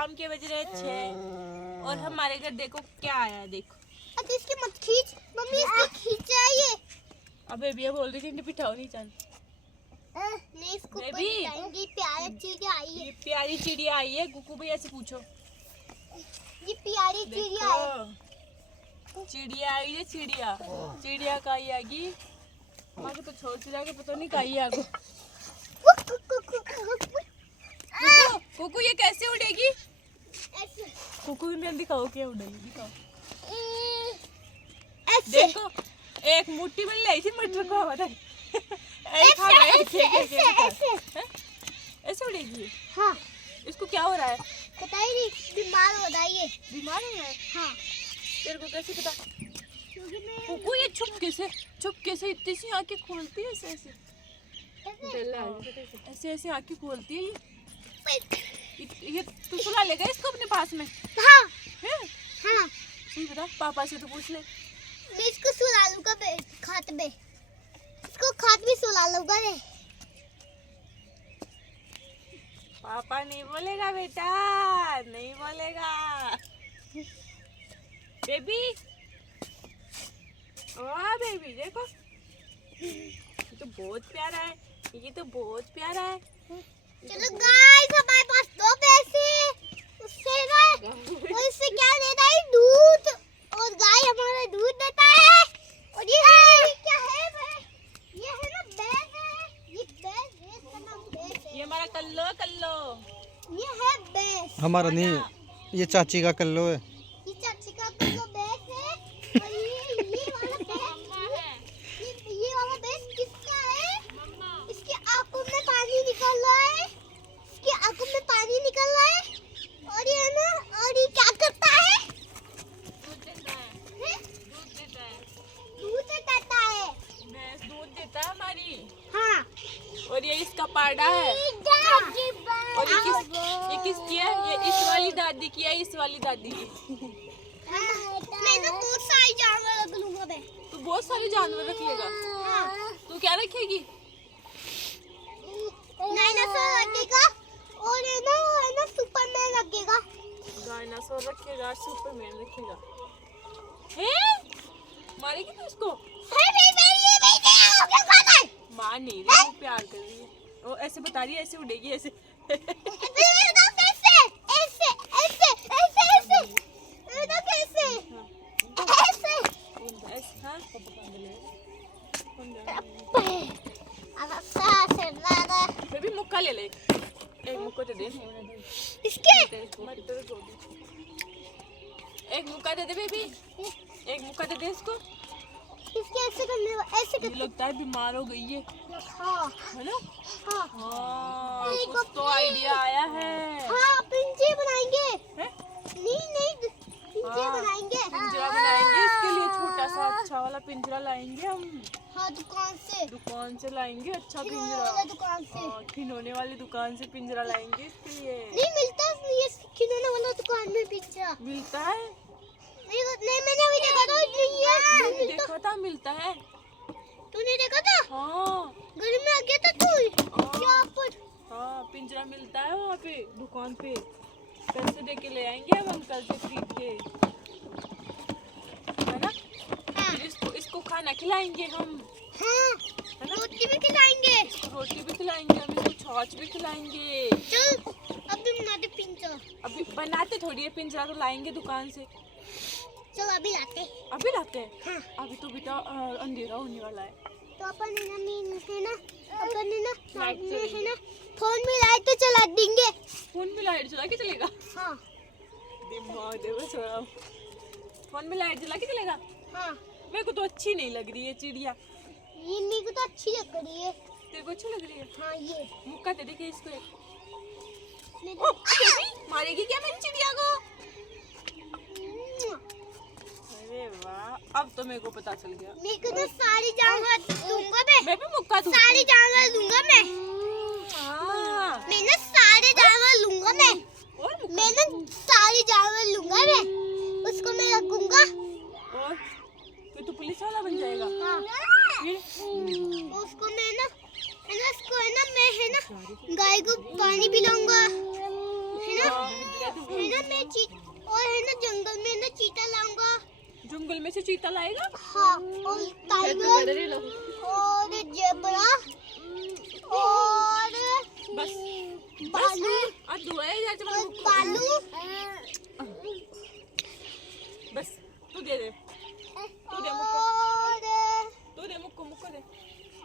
शाम के बज रहे 6 और हमारे घर देखो क्या आया है। देखो अच्छा इसकी मत खींच मम्मी, इसकी खींचाइए। अबे भैया बोल रही थी कि बिठाओ नहीं चल। नहीं इसको बिठाएंगे। प्यारी चिड़िया आई है, ये प्यारी चिड़िया आई है। कुकू भैया से पूछो, ये प्यारी चिड़िया है। चिड़िया आई है। चिड़िया चिड़िया का आई आगी आगे तो छोड़ चिड़िया के पता नहीं कहीं आगो। कुकू ये कैसे उड़ेगी? कुकू में दिखाओ क्या उड़ेगी, दिखाओ। देखो एक मुट्ठी में लाई थी मटर को हवा ऐसे उड़ेगी। हाँ इसको क्या हो रहा है? पता ही नहीं, बीमार हो रहा है ये। बीमार है? हाँ तेरे को कैसे पता? क्योंकि मैं कुकू ये छुपके से इतनी सी आंखें खोलती है। ऐसे ऐसे आंखें खोलती है ये तू सुला लेगा इसको अपने पास में? हाँ है? हाँ सही बता, पापा से तो पूछ ले। मैं इसको सुला लूंगा खाट में, इसको खाट में सुला लूंगा रे। पापा नहीं बोलेगा बेटा, नहीं बोलेगा। बेबी वाह बेबी देखो, ये तो बहुत प्यारा है, ये तो बहुत प्यारा है। चलो गाइस हमारे पास 2 पैसे, उससे ना और इससे क्या देता है? दूध। और गाय हमारा दूध देता है। और ये क्या है? ये है ना बैग है, ये बैग है, इसका नाम बैग है। ये हमारा कल्लो ये है बैग। हमारा नहीं, ये चाची का कल्लो है। ये चाची का कल्लो बैग है। और ये वाला बैग है, ये वाला बैग किसका है? इसकी आंखों में पानी निकल रहा है, इसकी आंखों में पानी निकल रहा है। और ये है ना, और ये क्या करता है? दूध देता है। दूध देता है। भैंस दूध देता है हमारी। हाँ और ये इसका पाड़ा है। और ये किसकी है? ये इस वाली दादी की है, इस वाली दादी की। मैं ना बहुत सारे जानवर रख लूंगा मैं। तू बहुत सारे जानवर रख लेगा? हाँ तू क्या रखेगी? डायनासोर रखेगा और ये ना वो है ना सुपरमैन रखेगा। डायनासोर रखेगा, सुपरमैन रखेगा। हैं? मारेगी तू इसको? मार नहीं रही, वो प्यार कर रही है। वो ऐसे बता रही है, ऐसे उड़ेगी ऐसे। बेबी मुक्का ले ले, एक मुक्का दे दे। इसके एक मुक्का दे दे बेबी, एक मुक्का दे दे इसको। इसके ऐसे करने ऐसे ये लगता है बीमार हो गई है, हाँ है ना? हाँ हाँ कुछ तो आइडिया आया है। हाँ पिंजरे बनाएंगे। हैं? नहीं पिंजरे हाँ, बनाएंगे। पिंजरा बनाएंगे इसके लिए, छोटा सा अच्छा वाला पिंजरा लाएंगे हम। हाँ दुकान से लाएंगे अच्छा खिलौने पिंजरा। वाला दुकान से। हाँ, खिलौने वाली दुकान से पिंजरा लाएंगे इसके लिए। नहीं मिलता ये खिलौने वाला दुकान में पिंजरा। मिलता है? नहीं मैंने अभी देखा था, नहीं है। मैंने देखा था मिलता है। तूने देखा था? हाँ घर में आ गया था तू यहाँ पर। हाँ पिंजरा मिलता है वहाँ पे दुकान पे। पैसे दे के ले आएंगे अब हम कल से खरीद के, है ना? हाँ फिर इसको खाना खिलाएंगे हम, हाँ है ना? रोटी भी खिलाएंगे। रोटी भी खिलाएंगे हम, इसको छाछ भी खिलाएंगे। चल अभी बनाते पिंजरा। अभी बनाते थोड़ी है पिंजरा, तो लाएंगे दुकान से। चल अभी लाते। अभी लाते हैं? हाँ अभी तो बेटा अंधेरा होने वाला है। तो अपन है ना अपन है ना लाइट में है ना फोन में लाइट तो चला देंगे। फोन में लाइट जला के चलेगा? हाँ दिमाग देखो छोड़ा, फोन में लाइट जला के चलेगा? हाँ मेरे को तो अच्छी नहीं लग रही है चिड़िया। ये मेरे को तो अच्छी लग रही है। तेरे को अच्छी लग रही है? हाँ ये मुक्का दे देखिए इसको एक। मेरे ओ, बेबी, मारेगी क्या मेरी चिड़िया को? अरे वाह, अब तो मेरे को पता चल गया। को तो सारी जानवर दूंगा मैं भी मुक्का दूँ? सारी जानवर दूंगा मैं। हाँ। मैं ना सारे जानवर लूंगा मैं। और मुक्का मैं ना सारी जानवर लूंगा मैं, उसको मैं रखूंगा। और फिर तो पुलिस वाला बन जाएगा। हाँ फिर उसको मैं ना उसको है ना मैं है ना गाय को पानी पिलाऊंगा। और है ना जंगल में ना चीता लाऊंगा। जंगल में से चीता लाएगा? हाँ, और टाइगर और जेब्रा और बस भालू आज दुआ है यार, चलो और भालू बस तू दे दे और मुक्को दे।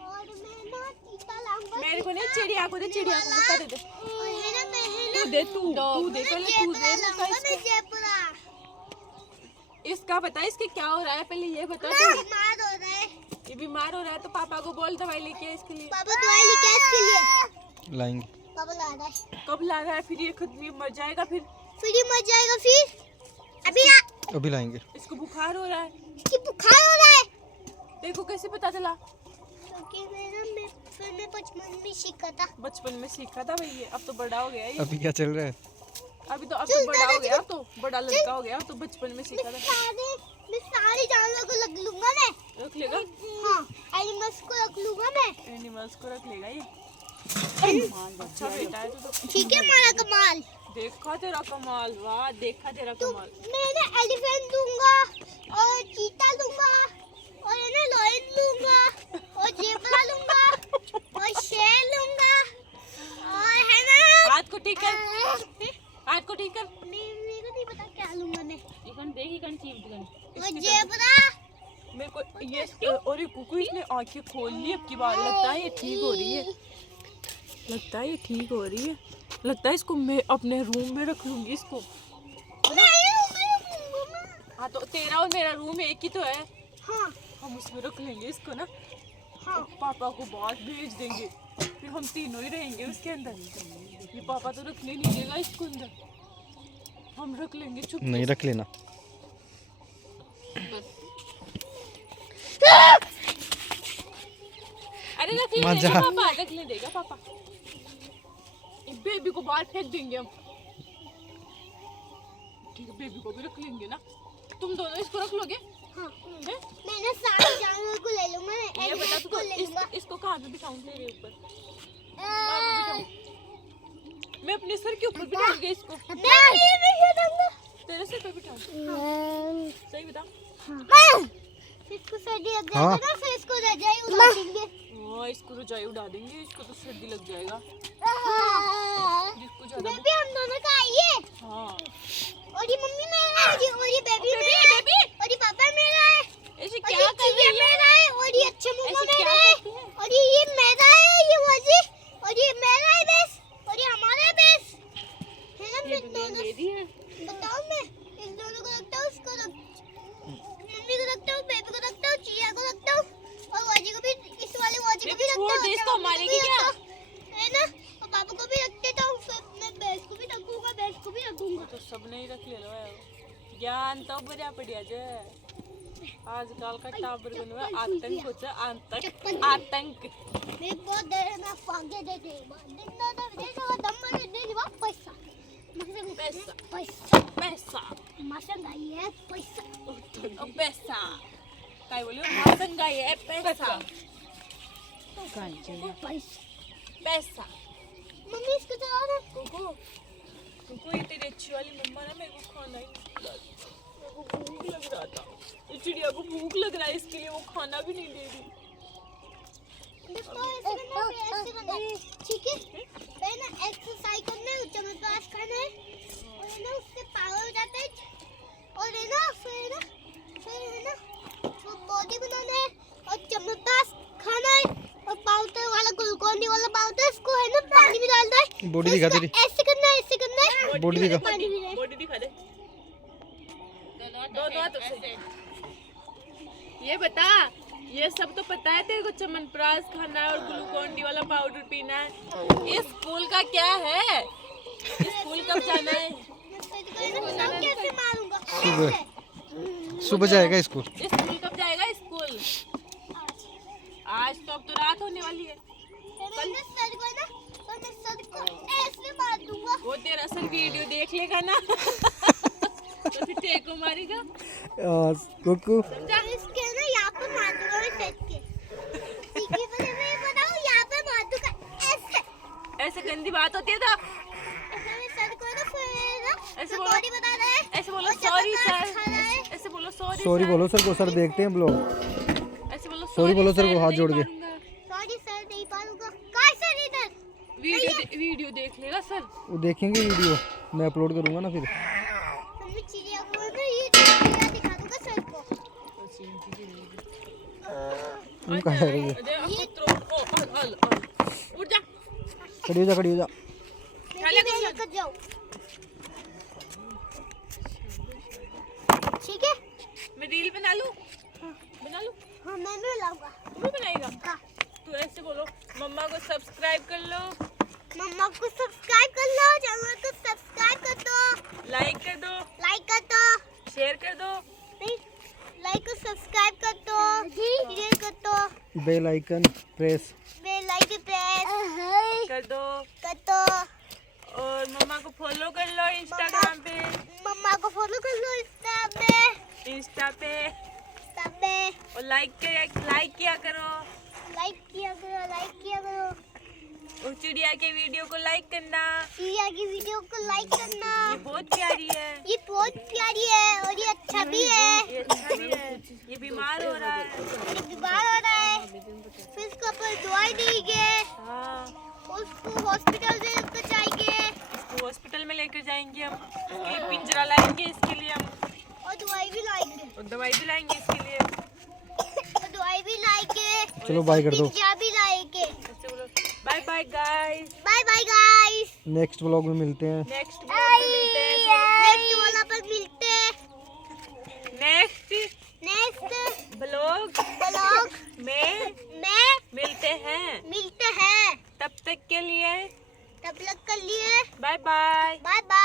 और मैं ना चीता लाऊंगा। मेरे को नहीं, चिड़िया को दे, चिड़िया को मुक्का दे दे। और है ना मैं है ना तू दे पहले तू दे मुक्का मैं इसको। जेब्रा। इसका बता, इसके क्या हो रहा है पहले ये बता तू। बीमार हो रहा है। ये बीमार हो रहा है तो पापा को बोल दवाई लेके आए इसके लिए। पापा दवाई लेके आए इसके लिए। लाएंगे। पापा ला रहा है। कब ला रहा है? फिर ये खुद भी मर जाएगा। फिर ये मर जाएगा फिर। अभी लाएंगे। इसको बुखार हो रहा है। इसकी बुखार हो रहा है। देखो कैसे पता चला? क्योंकि मैं बचपन में सीखा था। बचपन में सीखा था भाई ये। अब तो बड़ा हो गया ये। अभी क्या चल रहा है? अब तो बड़ा हो गया, तो बड़ा लड़का हो गया, तो बचपन में सीखा था। मैं सारे जानवरों को रख लूंगा मैं। रख लेगा? हाँ, एनिमल्स को रख लूंगा मैं। एनिमल्स को रख लेगा ये। अच्छा बेटा है तो। ठीक है हमारा कमाल। देखा तेरा कमाल, वाह देखा तेरा तो कमाल। मैं ना एलिफेंट लूंगा और चीता लूंगा और है ना लायन लूंगा और जेब्रा लूंगा और शेर लूंगा और है ना हाथ को ठीक कर, हाथ को ठीक कर। मेरे को नहीं पता क्या लूंगा मैं। इकन देख, इकन चीज और जेब्रा। मेरे को ये और ये कुकू इसने आंखें खोल ली। अब की बात लगता है ये ठीक हो रही है। लगता है ये ठीक हो रही है। लगता है इसको मैं अपने रूम में रख लूंगी इसको। हाँ तो तेरा और मेरा रूम एक ही तो है। हाँ हम उसमें रख लेंगे इसको ना। हाँ। पापा को बाहर भेज देंगे, फिर हम तीनों ही रहेंगे उसके अंदर। ये पापा तो रखने नहीं देगा इसको अंदर। हम रख लेंगे चुप। नहीं रख लेना। अरे रख ले देगा पापा, रख ले देगा पापा। इस बेबी को बाहर फेंक देंगे हम। ठीक है, बेबी को भी रख लेंगे ना। तुम दोनों इसको रख लोगे? हाँ। हैं? मैंने सारे जानवरों को ले लूंगा। ये बता तू, इसको कहाँ पे बिठाऊं? तेरे ऊपर कहाँ पे बिठाऊं? मैं अपने सर के ऊपर बिठाऊंगी इसको। तेरे सर पे बिठाऊं? सही बता। इसको सर्दी लग जाएगा ना, फिर इसको रजाई उड़ा देंगे। हाँ इसको रजाई उड़ा देंगे, इसको तो सर्दी लग जाएगा। जिसको ज्यादा बेबी हम दोनों का आइए। हाँ। और ये मम्मी मेरा है, और ये बेबी मेरा है, और ये पापा मेरा है, ऐसे और क्या ये कर रही चिड़िया है? मेरा है, और ये अच्छा मुन्ना ऐसे क्या मेरा है, करती है? और ये मेरा है, ये वाजी, और ये मेरा है बेस, और ये हमारा है बेस। है ना? मैं दोनों बताओ, मैं इन दोनों को रखता हूँ, इसको रख, मम्मी को रखता हूँ, बेबी को रखता हूँ, चिड़िया को रखता हूँ, और वाजी को भी, इस वाले वाजी को भी रखता हूँ। छोड़ दे इसको, मारेगी क्या? है ना? और पापा को भी रख देता हूँ, फिर मैं बेस को भी रखूंगा, बेस को भी रखूंगा। तो सब नहीं रख ले लो ज्ञान तो बढ़िया बढ़िया जे आजकल का टाबर बनो है आतंक हो जाए आतंक मैं बहुत देर में फागे दे दे दिन ना दे दे दम में दे दे पैसा पैसा पैसा पैसा मसंगा ये पैसा पैसा काय बोलियो मसंगा ये पैसा पैसा मम्मी इसको चलाओ ना। कुकू ये तेरी अच्छी वाली मम्मा ना मेरे को खाना ही नहीं खिला रही। मेरे को भूख लग रहा था, इस चिड़िया को भूख लग रहा है, इसके लिए वो खाना भी नहीं दे रही। ठीक है, पहले एक्सरसाइज करना है, चमचपास खाना है, और है ना उससे पावर हो जाता है, और है ना फिर है ना वो बॉडी बनाना है, और चमचपास खाना है, और पाउडर वाला ग्लूकोन वाला पाउडर इसको है ना पानी में डालना है। बॉडी दिखा तेरी। ऐसे करना है, ऐसे करना है। बॉडी दिखा। बॉडी दिखा दे। दोनों हाथों से। ये बता, ये सब तो पता है तेरे को, चमनप्राश खाना है और ग्लूकोन डी वाला पाउडर पीना है। इस स्कूल का क्या है? स्कूल कब जाना है? कैसे मारूंगा? सुबह जाएगा स्कूल। स्कूल कब जाएगा स्कूल? आज तो अब तो रात होने वाली है। मैं सर को ना, और मैं सर को ऐसे मार दूंगा। वो तेरा सर वीडियो देख लेगा ना तो फिर तेरे को मारेगा। कुकू समझा? इसके ना यहाँ पे मार दूंगा मैं सर के। ठीक है, मैं बताऊँ यहाँ पे मार दूंगा ऐसे। ऐसे गंदी बात होती है तो ऐसे मैं सर को ना ऐसे बोलो, सॉरी बता रहे हैं। ऐसे बोलो और सॉरी चमन खा रहा है। सर, ऐसे बोलो सॉरी सॉरी बोलो सर को, सर देखते हैं ब्लॉग। ऐसे बोलो सॉरी बोलो सर को, हाथ नहीं जोड़ के। मारूंगा। सॉरी सर नहीं पालूंगा। काय सर इधर? वीडियो देख लेगा सर। वो देखेंगे वीडियो, मैं अपलोड करूँगा ना फिर। मम्मी चिड़ियाघर में ये चिड़िया दिखा दूंगा सर को। उनका है ये। उठ जा। खड़ी हो जा, खड़ी हो जा। मैं लेकर जाऊँ। ठीक है? मैं रील बना लूं? बना लूं? हाँ मैं भी लाऊंगा। तू भी बनाएगा? हाँ। तू ऐसे बोलो, मम्मा को सब्सक्राइब कर लो, मम्मा को सब्सक्राइब कर लो, चैनल को सब्सक्राइब कर दो, लाइक कर दो, शेयर कर दो, नहीं लाइक और सब्सक्राइब कर दो, शेयर कर दो, bell icon press bell icon press कर दो, कर दो, और मम्मा को फॉलो कर लो इंस्टाग्राम पे, मम्मा को फॉलो कर लो इंस्टा पे, और लाइक किया करो, लाइक किया करो, और चिड़िया के वीडियो को लाइक करना, चिड़िया की वीडियो को लाइक करना। ये बहुत प्यारी है, ये बहुत प्यारी है और ये अच्छा भी है। ये अच्छा भी है, ये बीमार हो रहा है। ये बीमार हो रहा है, फिर इसको अपन दवाई देंगे, हाँ, उसको हॉस्पिटल में लेकर जाएंगे इसको हॉस्पिटल में लेकर जाएंगे हम, एक पिंजरा लाएंगे इसके लिए हम, और दवाई भी लाएंगे, और दवाई भी लाएंगे इसके लिए। चलो बाय कर दो। पिज्जा भी लाएंगे। ऐसे बोलो, bye bye guys, bye bye guys. Next vlog में मिलते हैं। नेक्स्ट ब्लॉग में मिलते हैं। नेक्स्ट वाला पर मिलते हैं। नेक्स्ट ब्लॉग में मिलते हैं। मिलते हैं। तब तक के लिए तब तक के लिए बाय बाय। Bye bye.